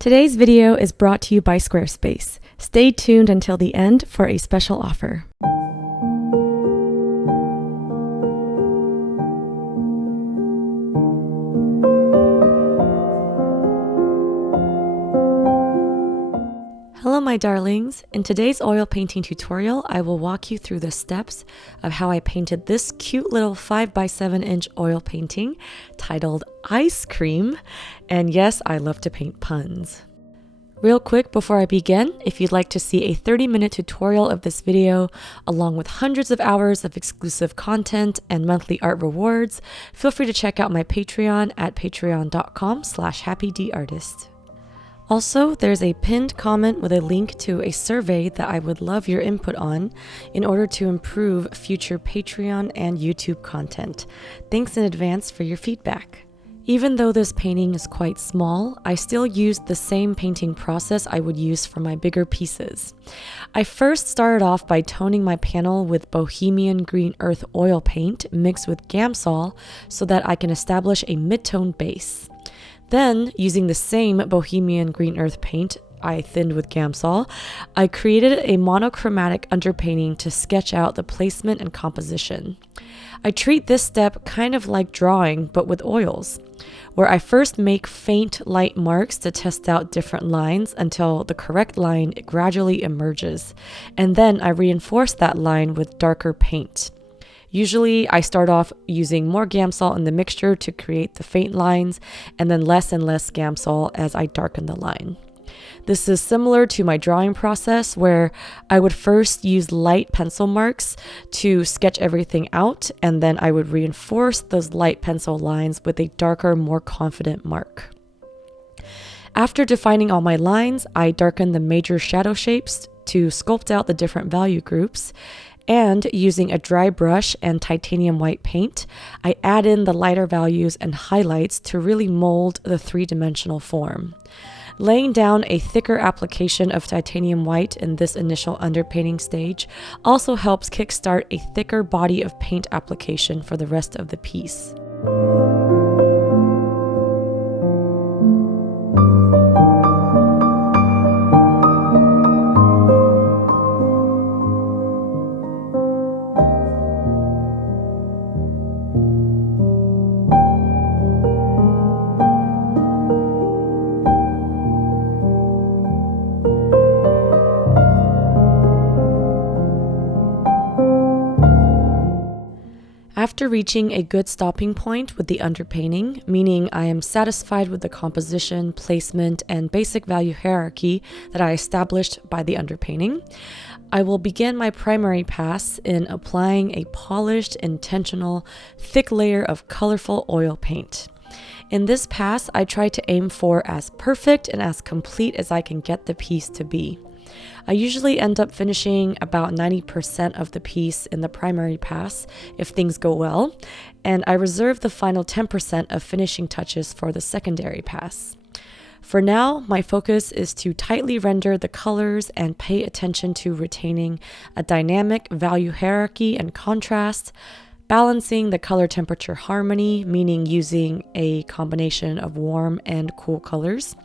Today's video is brought to you by Squarespace. Stay tuned until the end for a special offer. Hello my darlings, in today's oil painting tutorial I will walk you through the steps of how I painted this cute little 5x7 inch oil painting titled EyesCream, and yes, I love to paint puns. Real quick before I begin, if you'd like to see a 30-minute tutorial of this video along with hundreds of hours of exclusive content and monthly art rewards, feel free to check out my Patreon at patreon.com/happydartist. Also, there's a pinned comment with a link to a survey that I would love your input on in order to improve future Patreon and YouTube content. Thanks in advance for your feedback. Even though this painting is quite small, I still used the same painting process I would use for my bigger pieces. I first started off by toning my panel with Bohemian Green Earth oil paint mixed with Gamsol so that I can establish a mid-tone base. Then, using the same Bohemian Green Earth paint I thinned with Gamsol, I created a monochromatic underpainting to sketch out the placement and composition. I treat this step kind of like drawing, but with oils, where I first make faint light marks to test out different lines until the correct line gradually emerges, and then I reinforce that line with darker paint. Usually, I start off using more Gamsol in the mixture to create the faint lines, and then less and less Gamsol as I darken the line. This is similar to my drawing process where I would first use light pencil marks to sketch everything out, and then I would reinforce those light pencil lines with a darker, more confident mark. After defining all my lines, I darken the major shadow shapes to sculpt out the different value groups. And using a dry brush and titanium white paint, I add in the lighter values and highlights to really mold the three-dimensional form. Laying down a thicker application of titanium white in this initial underpainting stage also helps kickstart a thicker body of paint application for the rest of the piece. After reaching a good stopping point with the underpainting, meaning I am satisfied with the composition, placement, and basic value hierarchy that I established by the underpainting, I will begin my primary pass in applying a polished, intentional, thick layer of colorful oil paint. In this pass, I try to aim for as perfect and as complete as I can get the piece to be. I usually end up finishing about 90% of the piece in the primary pass if things go well, and I reserve the final 10% of finishing touches for the secondary pass. For now, my focus is to tightly render the colors and pay attention to retaining a dynamic value hierarchy and contrast, balancing the color temperature harmony, meaning using a combination of warm and cool colors.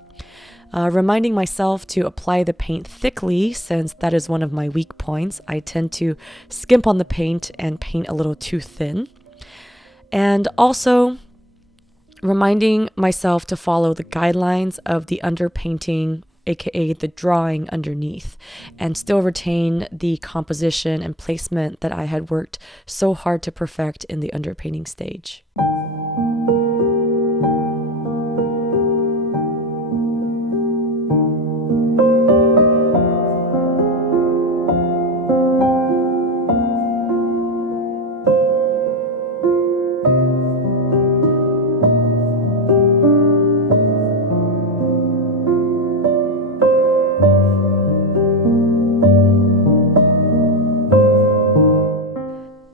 Reminding myself to apply the paint thickly since that is one of my weak points. I tend to skimp on the paint and paint a little too thin. And also reminding myself to follow the guidelines of the underpainting, aka the drawing underneath, and still retain the composition and placement that I had worked so hard to perfect in the underpainting stage.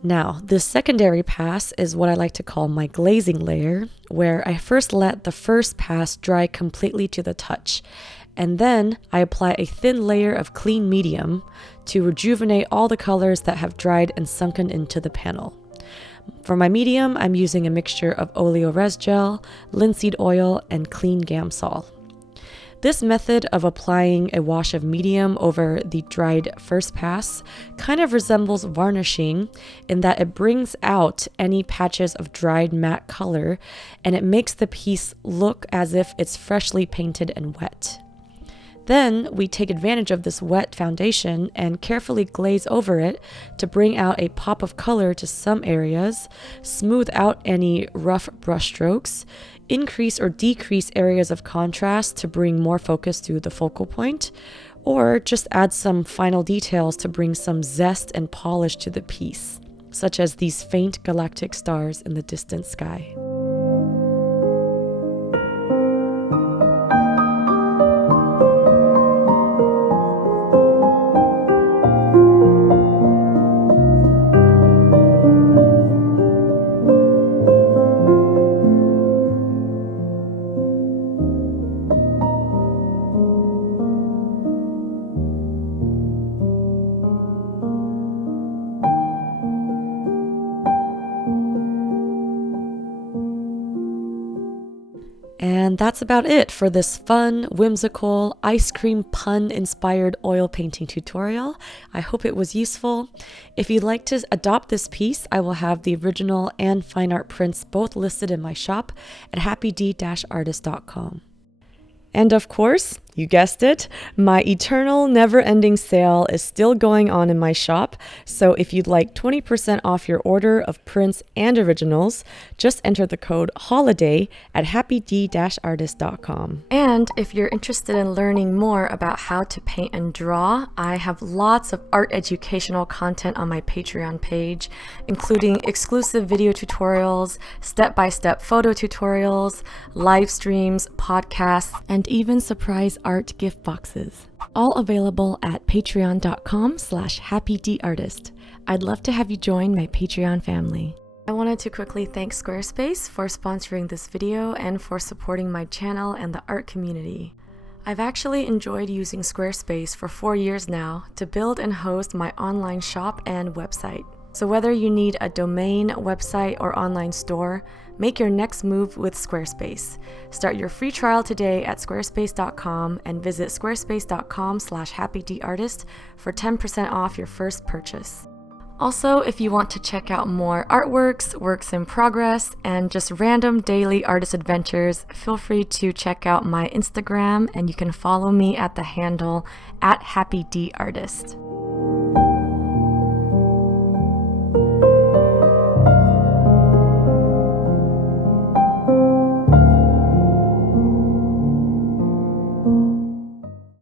Now, this secondary pass is what I like to call my glazing layer, where I first let the first pass dry completely to the touch, and then I apply a thin layer of clean medium to rejuvenate all the colors that have dried and sunken into the panel. For my medium, I'm using a mixture of oleoresin gel, linseed oil, and clean Gamsol. This method of applying a wash of medium over the dried first pass kind of resembles varnishing in that it brings out any patches of dried matte color and it makes the piece look as if it's freshly painted and wet. Then we take advantage of this wet foundation and carefully glaze over it to bring out a pop of color to some areas, smooth out any rough brush strokes, increase or decrease areas of contrast to bring more focus to the focal point, or just add some final details to bring some zest and polish to the piece, such as these faint galactic stars in the distant sky. And that's about it for this fun, whimsical, ice cream pun-inspired oil painting tutorial. I hope it was useful. If you'd like to adopt this piece, I will have the original and fine art prints both listed in my shop at happyd-artist.com. And of course, you guessed it, my eternal never-ending sale is still going on in my shop, so if you'd like 20% off your order of prints and originals, just enter the code HOLIDAY at happyd-artist.com. And if you're interested in learning more about how to paint and draw, I have lots of art educational content on my Patreon page, including exclusive video tutorials, step-by-step photo tutorials, live streams, podcasts, and even surprise art gift boxes. All available at patreon.com/happydartist. I'd love to have you join my Patreon family. I wanted to quickly thank Squarespace for sponsoring this video and for supporting my channel and the art community. I've actually enjoyed using Squarespace for 4 years now to build and host my online shop and website. So whether you need a domain, website, or online store, make your next move with Squarespace. Start your free trial today at squarespace.com and visit squarespace.com/happydartist for 10% off your first purchase. Also, if you want to check out more artworks, works in progress, and just random daily artist adventures, feel free to check out my Instagram and you can follow me at the handle @happydartist.